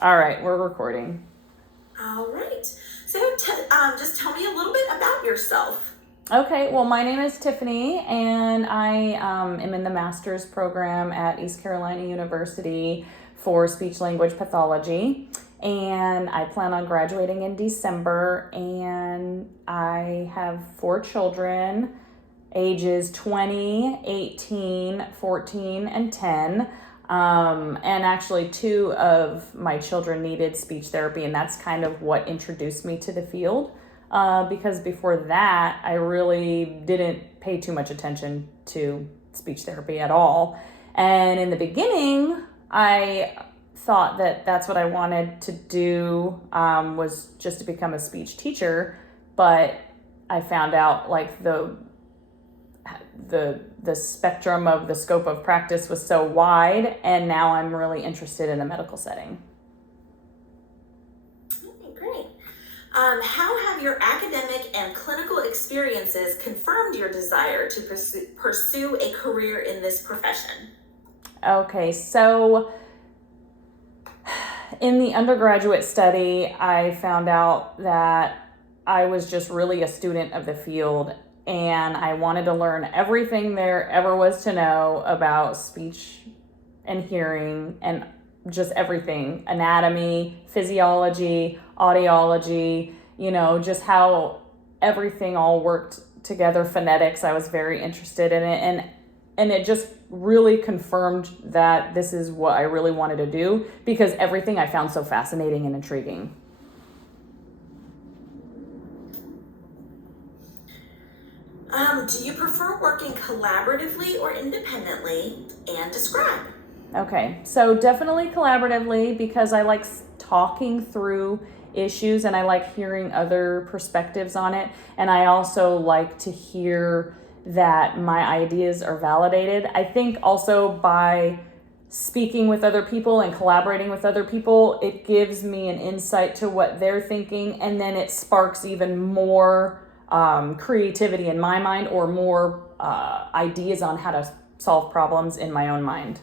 All right, we're recording. All right. So just tell me a little bit about yourself. Okay, well, my name is Tiffany, and I am in the master's program at East Carolina University for speech language pathology. And I plan on graduating in December, and I have 4 children, ages 20, 18, 14, and 10. And actually, 2 of my children needed speech therapy, and that's kind of what introduced me to the field. Because before that, I really didn't pay too much attention to speech therapy at all. And in the beginning, I thought that that's what I wanted to do, was just to become a speech teacher. But I found out like the spectrum of the scope of practice was so wide, and now I'm really interested in a medical setting. Okay, great. How have your academic and clinical experiences confirmed your desire to pursue a career in this profession? Okay, so in the undergraduate study, I found out that I was just really a student of the field, and I wanted to learn everything there ever was to know about speech and hearing and just everything: anatomy, physiology, audiology, just how everything all worked together, phonetics. I was very interested in it, and it just really confirmed that this is what I really wanted to do, because everything I found so fascinating and intriguing. Do you prefer working collaboratively or independently? And describe. Okay, so definitely collaboratively, because I like talking through issues and I like hearing other perspectives on it. And I also like to hear that my ideas are validated. I think also by speaking with other people and collaborating with other people, it gives me an insight to what they're thinking, and then it sparks even more creativity in my mind, or more ideas on how to solve problems in my own mind.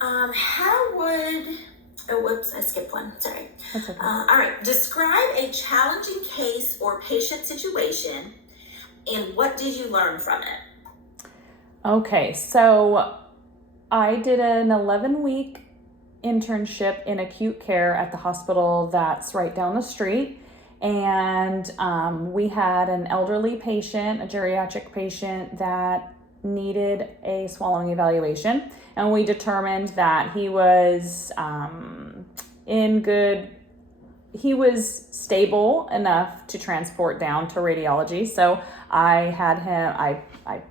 How would, oh, whoops, I skipped one, sorry. That's okay. All right, describe a challenging case or patient situation, and what did you learn from it? Okay, so I did an 11-week internship in acute care at the hospital that's right down the street. And we had an elderly patient, a geriatric patient, that needed a swallowing evaluation. And we determined that he was he was stable enough to transport down to radiology. So I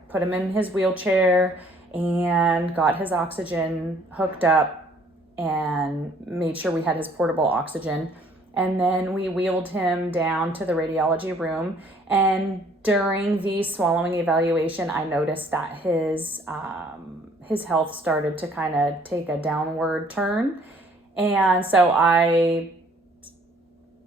put him in his wheelchair and got his oxygen hooked up and made sure we had his portable oxygen. And then we wheeled him down to the radiology room. And during the swallowing evaluation, I noticed that his health started to kind of take a downward turn. And so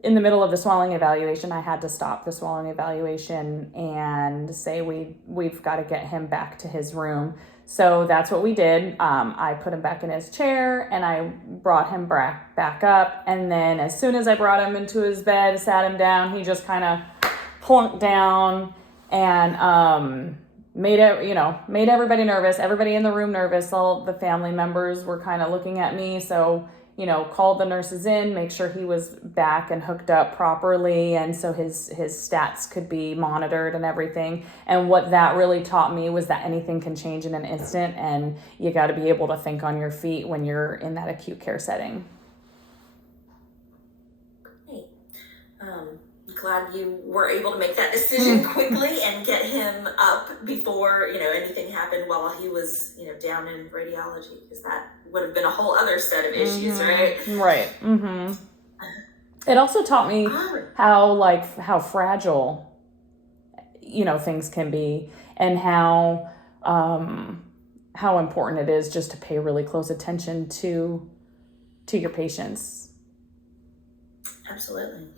in the middle of the swallowing evaluation, I had to stop the swallowing evaluation and say we've got to get him back to his room. So that's what we did. I put him back in his chair and I brought him back up. And then as soon as I brought him into his bed, sat him down, he just kind of plunked down and made everybody nervous, everybody in the room nervous. All the family members were kind of looking at me. So, called the nurses in, make sure he was back and hooked up properly, and so his stats could be monitored and everything. And what that really taught me was that anything can change in an instant, and you got to be able to think on your feet when you're in that acute care setting. Great. Glad you were able to make that decision quickly and get him up before, anything happened while he was, down in radiology, because that would have been a whole other set of issues, right? Right. Mm-hmm. It also taught me how fragile, things can be, and how important it is just to pay really close attention to your patients. Absolutely.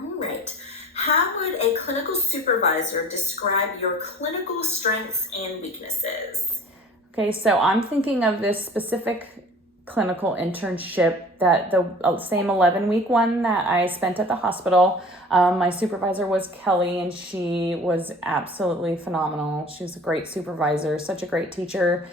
All right. how would a clinical supervisor describe your clinical strengths and weaknesses? Okay, so I'm thinking of this specific clinical internship, that the same 11-week one that I spent at the hospital. My supervisor was Kelly, and she was absolutely phenomenal. She was a great supervisor, such a great teacher.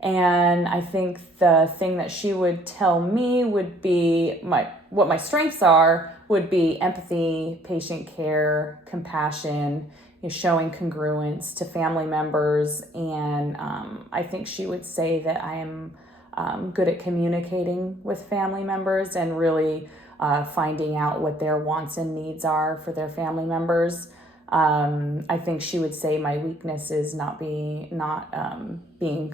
And I think the thing that she would tell me would be what my strengths are would be empathy, patient care, compassion, showing congruence to family members. And I think she would say that I am good at communicating with family members and really finding out what their wants and needs are for their family members. I think she would say my weakness is not being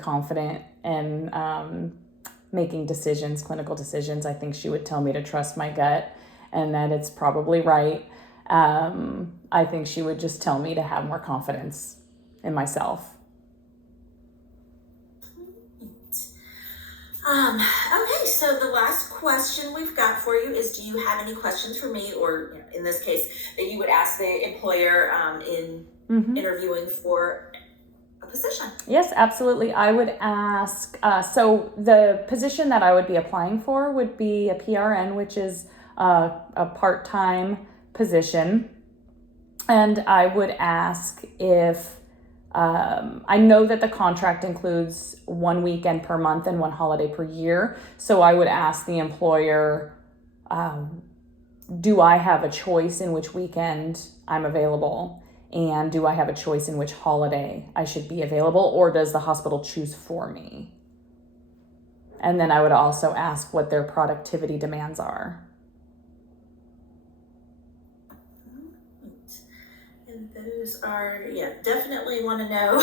confident and making decisions, clinical decisions. I think she would tell me to trust my gut and that it's probably right. I think she would just tell me to have more confidence in myself. Okay, so the last question we've got for you is, do you have any questions for me, or in this case, that you would ask the employer in interviewing for a position? Yes, absolutely. I would ask, so the position that I would be applying for would be a PRN, which is a part-time position. And I would ask if, I know that the contract includes 1 weekend per month and 1 holiday per year. So I would ask the employer, do I have a choice in which weekend I'm available? And do I have a choice in which holiday I should be available? Or does the hospital choose for me? And then I would also ask what their productivity demands are. And those are, definitely want to know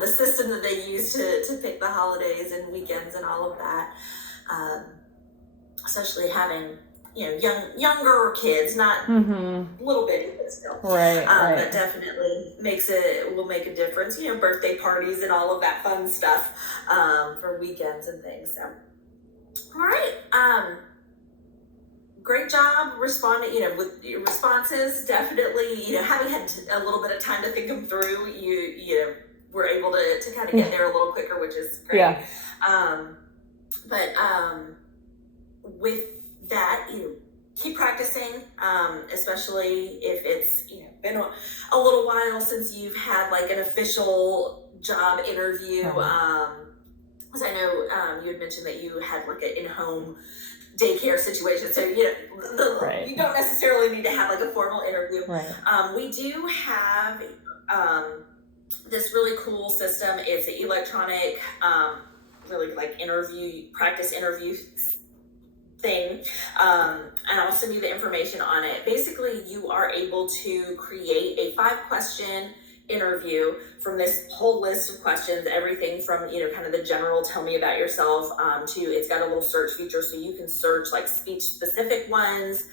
the system that they use to pick the holidays and weekends and all of that. Especially having, younger kids, not little bitty, but still. Right. That definitely will make a difference. Birthday parties and all of that fun stuff for weekends and things. So, all right. Great job responding, with your responses. Definitely, having had a little bit of time to think them through, you were able to kind of get there a little quicker, which is great. Yeah. But with that, keep practicing, especially if it's been a little while since you've had like an official job interview. Because I know you had mentioned that you had like an in-home daycare situation, so you don't necessarily need to have like a formal interview. Right. We do have this really cool system. It's an electronic really like practice interview thing, and I'll send you the information on it. Basically, you are able to create a 5-question interview from this whole list of questions, everything from kind of the general tell me about yourself to it's got a little search feature, so you can search like speech specific ones,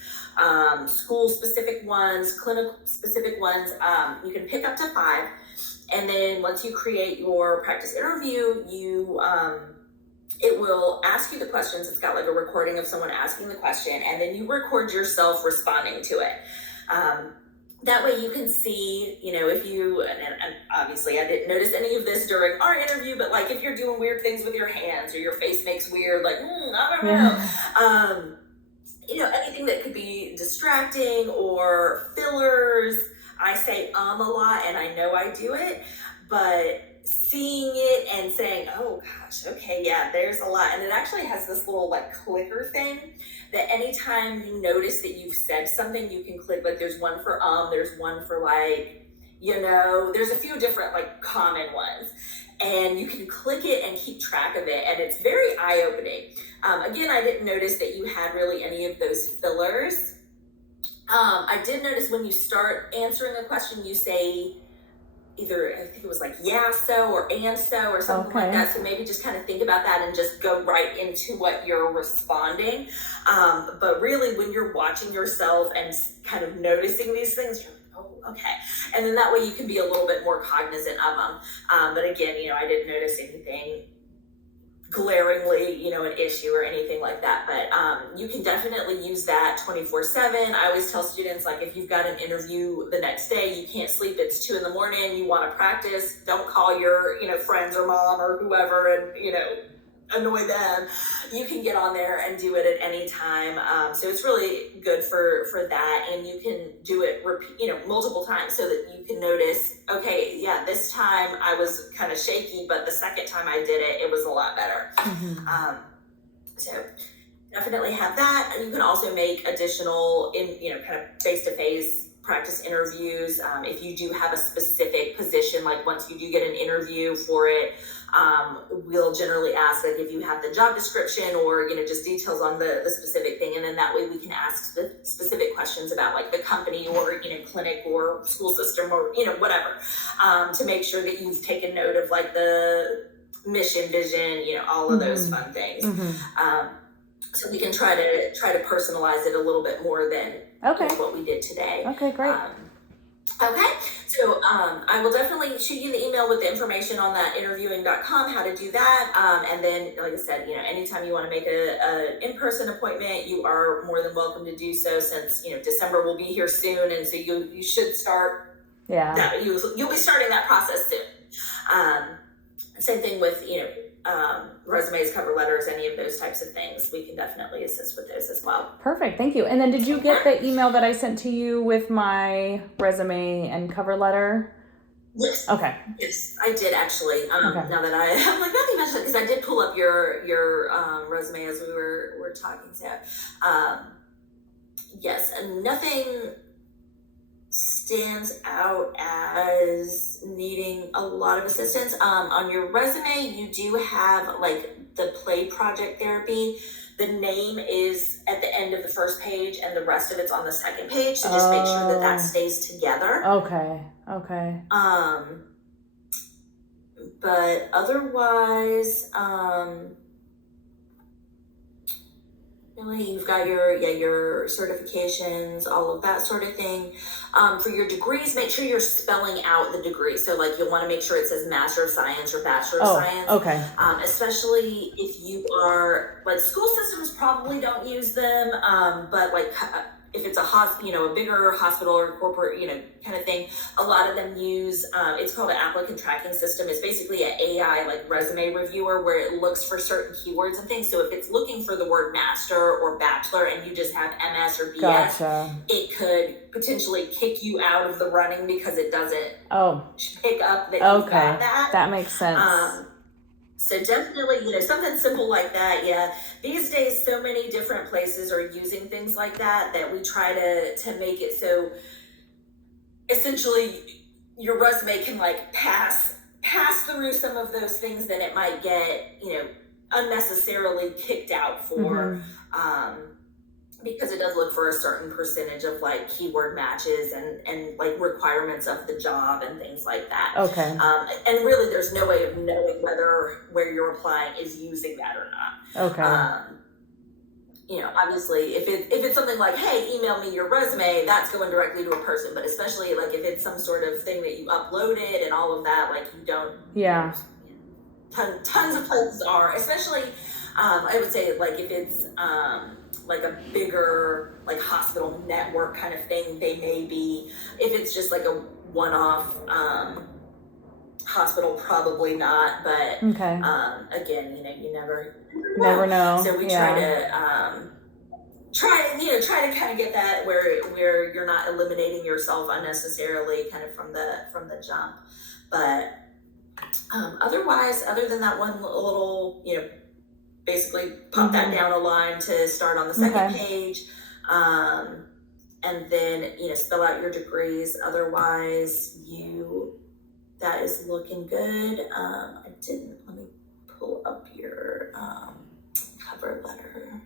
school specific ones, clinical specific ones. You can pick up to 5, and then once you create your practice interview, it will ask you the questions. It's got like a recording of someone asking the question, and then you record yourself responding to it. That way you can see, if you, and obviously I didn't notice any of this during our interview, but like if you're doing weird things with your hands or your face makes weird, like, I don't know. Anything that could be distracting or fillers. I say a lot, and I know I do it, but seeing it and saying, oh gosh, okay, yeah, there's a lot. And it actually has this little like clicker thing that anytime you notice that you've said something, you can click, like there's one for there's one for like, there's a few different like common ones, and you can click it and keep track of it, and it's very eye-opening. Again, I didn't notice that you had really any of those fillers. I did notice when you start answering a question, you say either, I think it was like yeah so or and so or something like that. So maybe just kind of think about that and just go right into what you're responding. But really when you're watching yourself and kind of noticing these things, you're like, oh, okay. And then that way you can be a little bit more cognizant of them. But again, I didn't notice anything glaringly, an issue or anything like that. But you can definitely use that 24/7. I always tell students, like, if you've got an interview the next day, you can't sleep, it's 2 a.m, you want to practice, don't call your, friends or mom or whoever and, annoy them. You can get on there and do it at any time. So it's really good for that, and you can do it multiple times so that you can notice, okay, yeah, this time I was kind of shaky, but the second time I did it, it was a lot better. So definitely have that. And you can also make additional kind of face-to-face practice interviews. If you do have a specific position, like once you do get an interview for it, we'll generally ask, like, if you have the job description or, just details on the specific thing. And then that way we can ask the specific questions about, like, the company or, clinic or school system or, whatever, to make sure that you've taken note of, like, the mission, vision, all of those fun things. So we can try to personalize it a little bit more than what we did today. Okay, great. Okay, so I will definitely shoot you the email with the information on that interviewing.com, how to do that. And then, like I said, anytime you want to make a in-person appointment, you are more than welcome to do so, since, December will be here soon. And so you should start, you'll be starting that process soon. Same thing with, resumes, cover letters, any of those types of things. We can definitely assist with those as well. Perfect. Thank you. And then did you get the email that I sent to you with my resume and cover letter? Yes. Okay. Yes, I did actually. Now that I'm like, nothing mentioned, because I did pull up your resume as we were talking. So, yes, and nothing stands out as needing a lot of assistance. On your resume, you do have, like, the play project therapy. The name is at the end of the first page and the rest of it's on the second page. So just make sure that stays together. Okay. But otherwise, really, you've got your certifications, all of that sort of thing. For your degrees, make sure you're spelling out the degree. So, like, you'll want to make sure it says Master of Science or Bachelor of Science. Okay. Especially if you are, like, school systems probably don't use them, but, like, if it's a bigger hospital or corporate, kind of thing, a lot of them use, it's called an applicant tracking system. It's basically an AI, like, resume reviewer, where it looks for certain keywords and things. So if it's looking for the word master or bachelor and you just have MS or BS, it could potentially kick you out of the running because it doesn't pick up that you got that. That makes sense. So definitely, something simple like that. Yeah. These days, so many different places are using things like that we try to make it so essentially your resume can, like, pass through some of those things that it might get, unnecessarily kicked out for, because it does look for a certain percentage of, like, keyword matches and like requirements of the job and things like that. Okay. And really, there's no way of knowing where you're applying is using that or not. Okay. Obviously, if it's something like, hey, email me your resume, that's going directly to a person. But especially, like, if it's some sort of thing that you uploaded and all of that, like, you don't. Yeah. Tons of places are, especially, I would say, like, if it's like a bigger, like, hospital network kind of thing, they may be. If it's just, like, a one-off hospital, probably not. But again, you never know. So we try to kind of get that where you're not eliminating yourself unnecessarily, kind of from the jump. But otherwise, other than that one little, basically pop that down a line to start on the second page, and then spell out your degrees. Otherwise, that is looking good. Let me pull up your cover letter.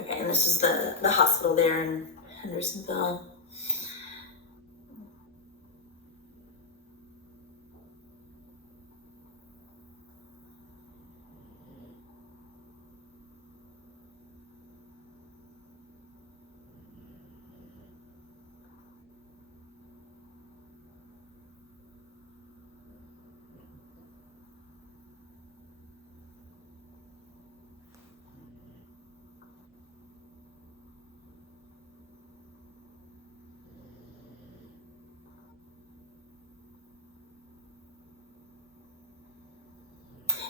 Okay, and this is the hospital there in Hendersonville.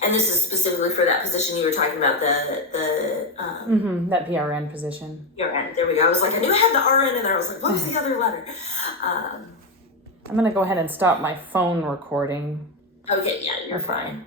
And this is specifically for that position you were talking about, That PRN position. PRN. There we go. I was like, I knew I had the RN in there. I was like, what was the other letter? I'm going to go ahead and stop my phone recording. Okay, yeah, you're Okay. fine.